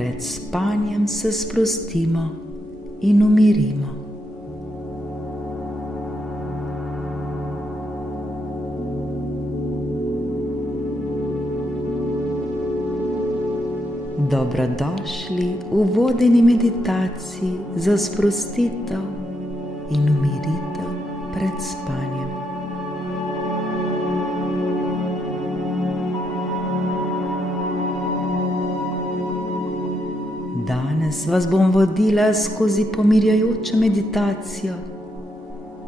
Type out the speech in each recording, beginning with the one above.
Pred spanjem se sprostimo in umirimo. Dobrodošli v vodeni meditaciji za sprostitev in umiritev pred spanjem. Danes vas bom vodila skozi pomirjajočo meditacijo,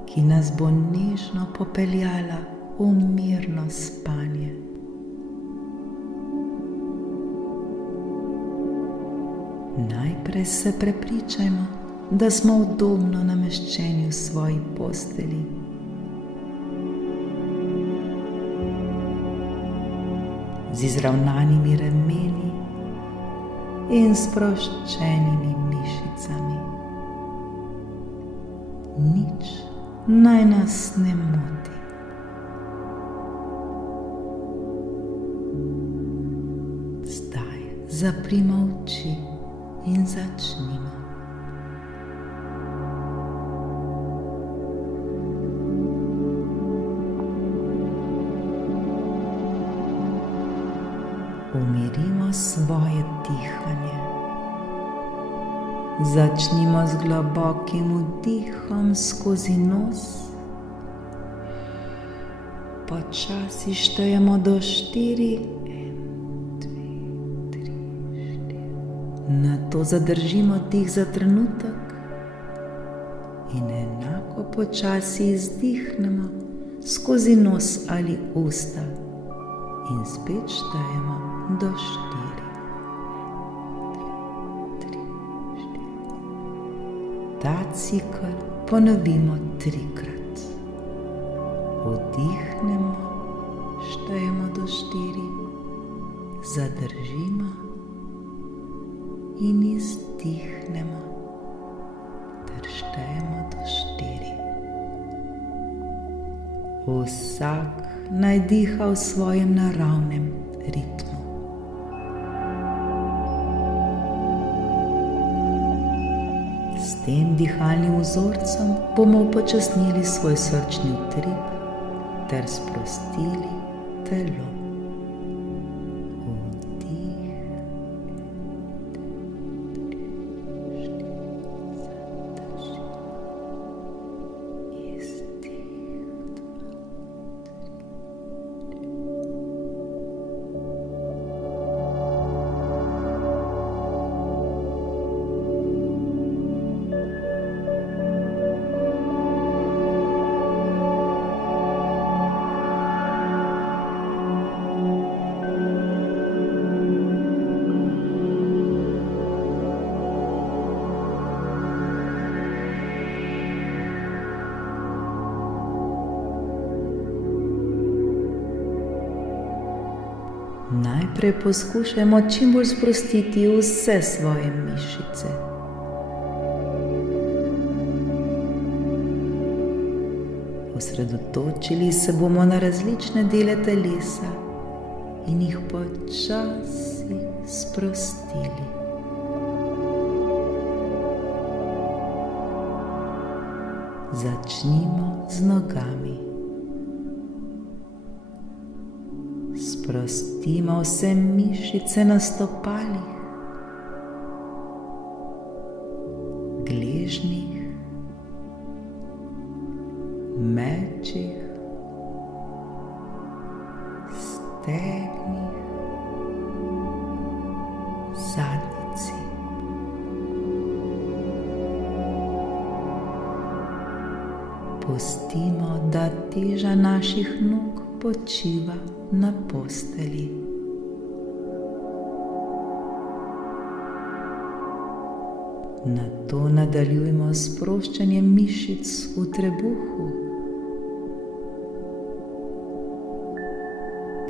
ki nas bo nežno popeljala v mirno spanje. Najprej se prepričajmo, da smo udobno nameščeni v svoji postelji. Z izravnanimi rameni in sproščenimi mišicami. Nič naj nas ne moti. Zdaj zaprimo oči in začnimo. Umirimo svoje dihanje. Začnimo z globokim vdihom skozi nos. Počasi štejemo do 4. Nato zadržimo dih za trenutek in enako počasi izdihnemo skozi nos ali usta in spet štejemo do 4. Ta cikel ponovimo 3-krat. Vdihnemo, štejemo do 4, zadržimo in izdihnemo ter štejemo do 4. Vsak naj diha v svojem naravnem ritmu. S tem dihalnim vzorcem bomo upočasnili svoj srčni utrip ter sprostili telo. Najprej poskušajmo čim bolj sprostiti vse svoje mišice. Osredotočili se bomo na različne dele telesa in jih počasi sprostili. Začnimo z nogami. Sprostimo vse mišice na stopalih, gležnjih, mečih, stegnih, zadnjici. Pustimo, da teža naših nog počiva na postelji. Nato nadaljujmo s sproščanjem mišic v trebuhu,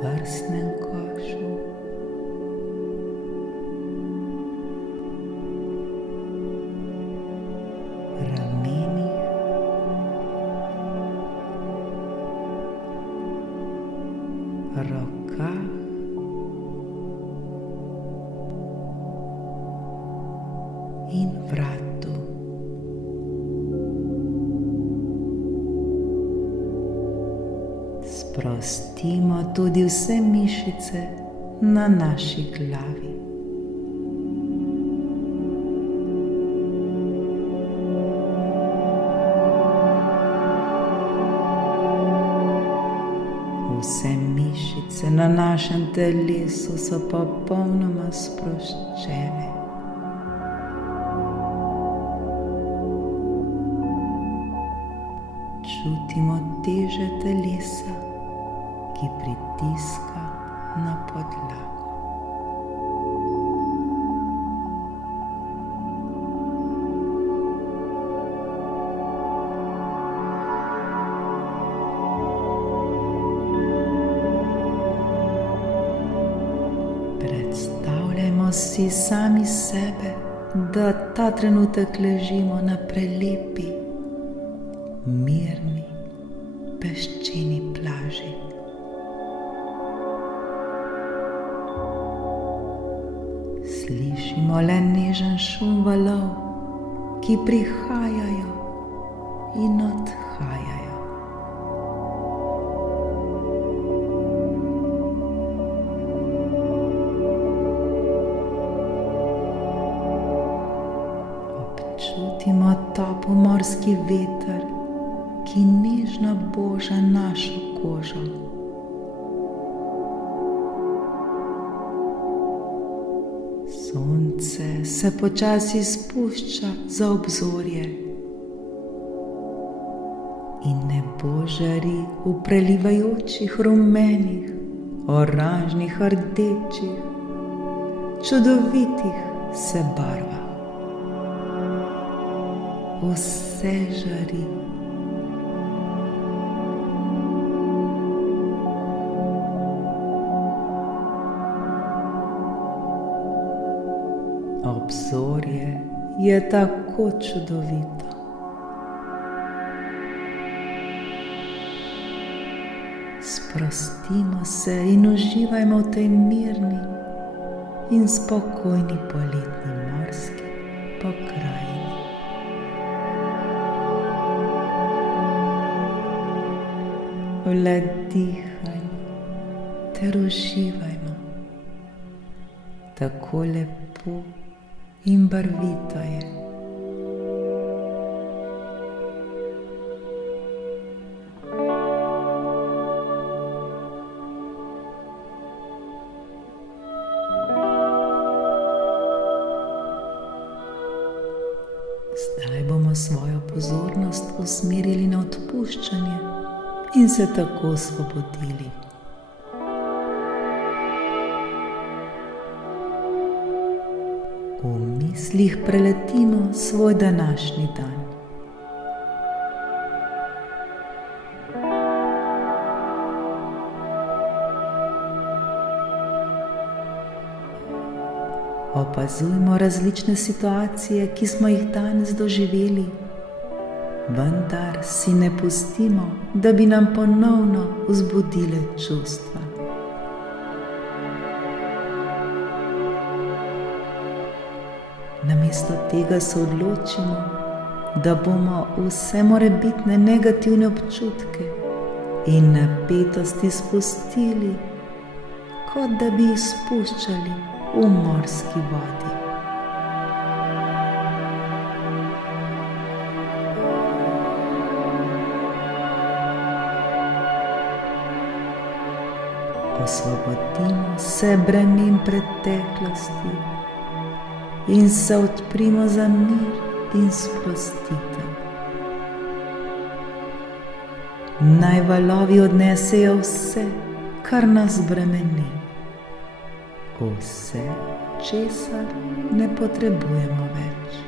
prsnem košu, ramenih, rokah, in vratu. Sprostimo tudi vse mišice na naši glavi. Vse mišice na našem telesu so popolnoma sproščene. Čutimo teže telesa, ki pritiska na podlago. Predstavljajmo si sami sebe, da ta trenutek ležimo na prelepi, mirni, peščeni plaži. Slišimo le nežen šum valov, ki prihajajo in odhajajo. Občutimo topel morski veter, ki nežno boža našo kožo. Sonce se počasi spušča za obzorje in nebo žari v prelivajočih rumenih, oranžnih, rdečih, čudovitih se barva. Vse žari. Obzorje je tako čudovito. Sprostimo se in uživajmo v tej mirni in spokojni poletni morski pokrajini. Le dihajmo ter uživajmo. Tako lepo in barvito je. Zdaj bomo svojo pozornost usmerili na odpuščanje in se tako osvobodili. V mislih preletimo svoj današnji dan. Opazujmo različne situacije, ki smo jih danes doživeli, vendar si ne pustimo, da bi nam ponovno vzbudile čustva. Namesto tega se odločimo, da bomo vse morebitne negativne občutke in napetosti spustili, kot da bi jih spuščali v morski vodi. Osvobodimo se bremen preteklosti in se odprimo za mir in sprostitev. Naj valovi odnesejo vse, kar nas bremeni, vse, česar ne potrebujemo več.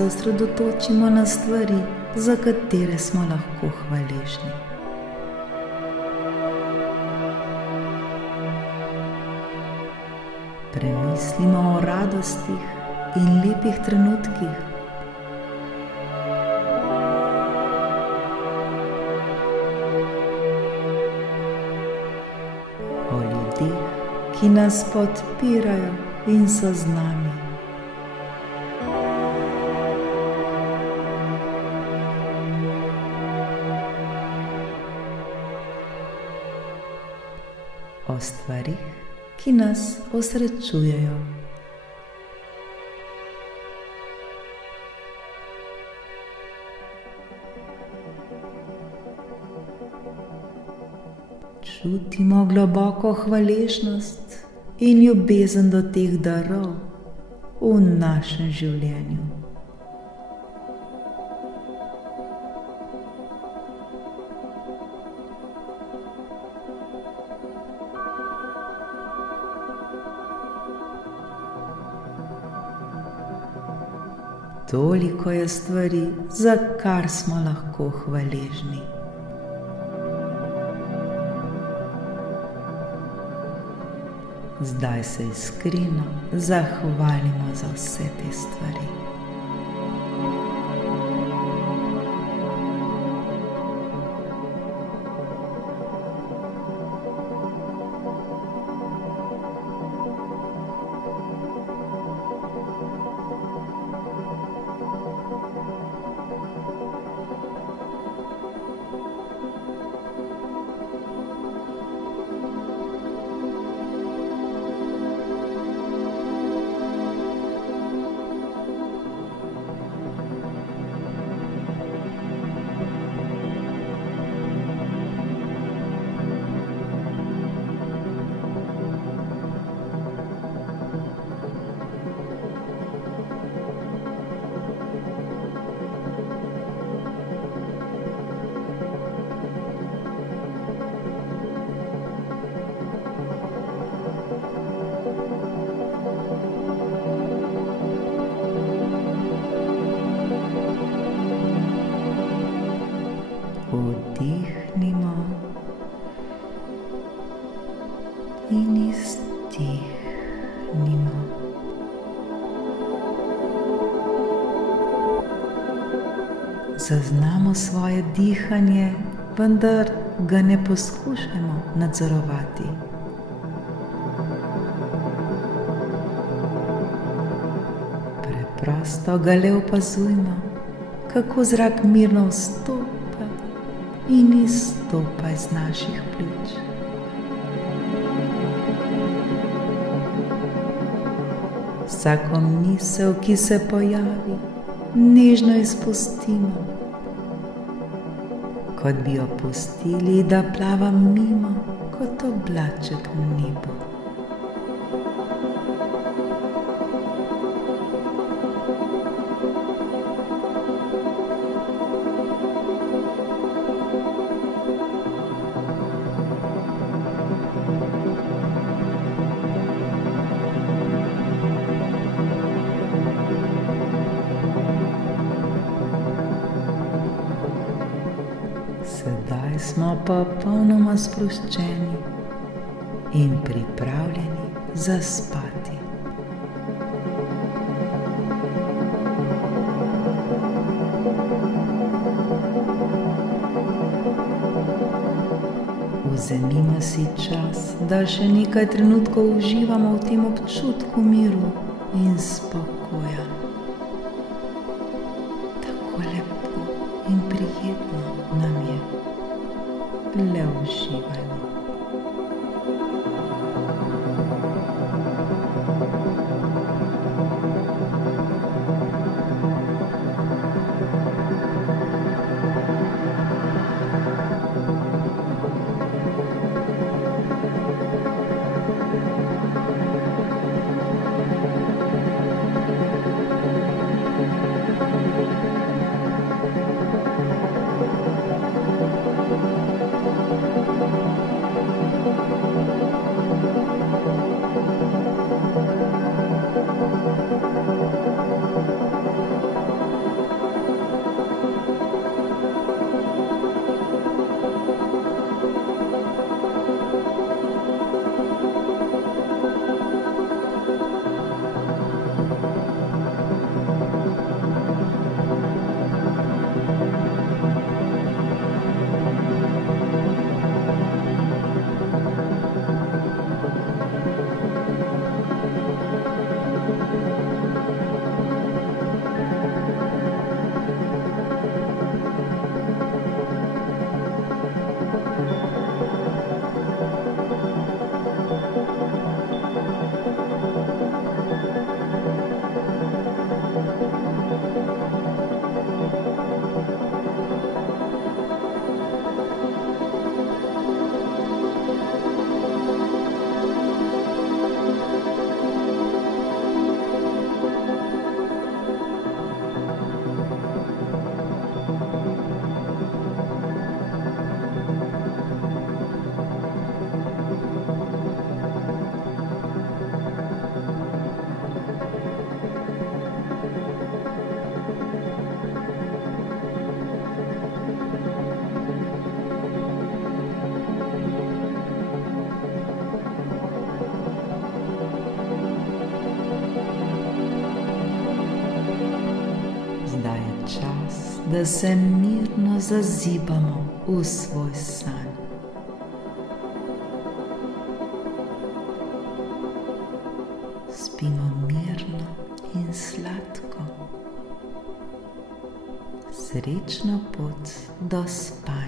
se osredotočimo na stvari, za katere smo lahko hvaležni. Premislimo o radostih in lepih trenutkih. O ljudeh, ki nas podpirajo in so z nami. O stvarih, ki nas osrečujejo. Čutimo globoko hvaležnost in ljubezen do teh darov v našem življenju. Toliko je stvari, za kar smo lahko hvaležni. Zdaj se iskreno zahvalimo za vse te stvari. Vdihnimo in izdihnimo. Zaznamo svoje dihanje, vendar ga ne poskušajmo nadzorovati. Preprosto ga le opazujmo, kako zrak mirno vstopa in izstopa iz naših pljuč. Vsako misel, ki se pojavi, nežno izpustimo, kot bi jo pustili, da plava mimo kot oblaček v nebu. Sedaj smo popolnoma sproščeni in pripravljeni zaspati. Vzemimo si čas, da še nekaj trenutkov uživamo v tem občutku miru in spokoja. Tako lepo in prijetno nam je. Le uživajmo. da se mirno zazibamo v svoj san. Spimo mirno in sladko. Srečno pot do spanja.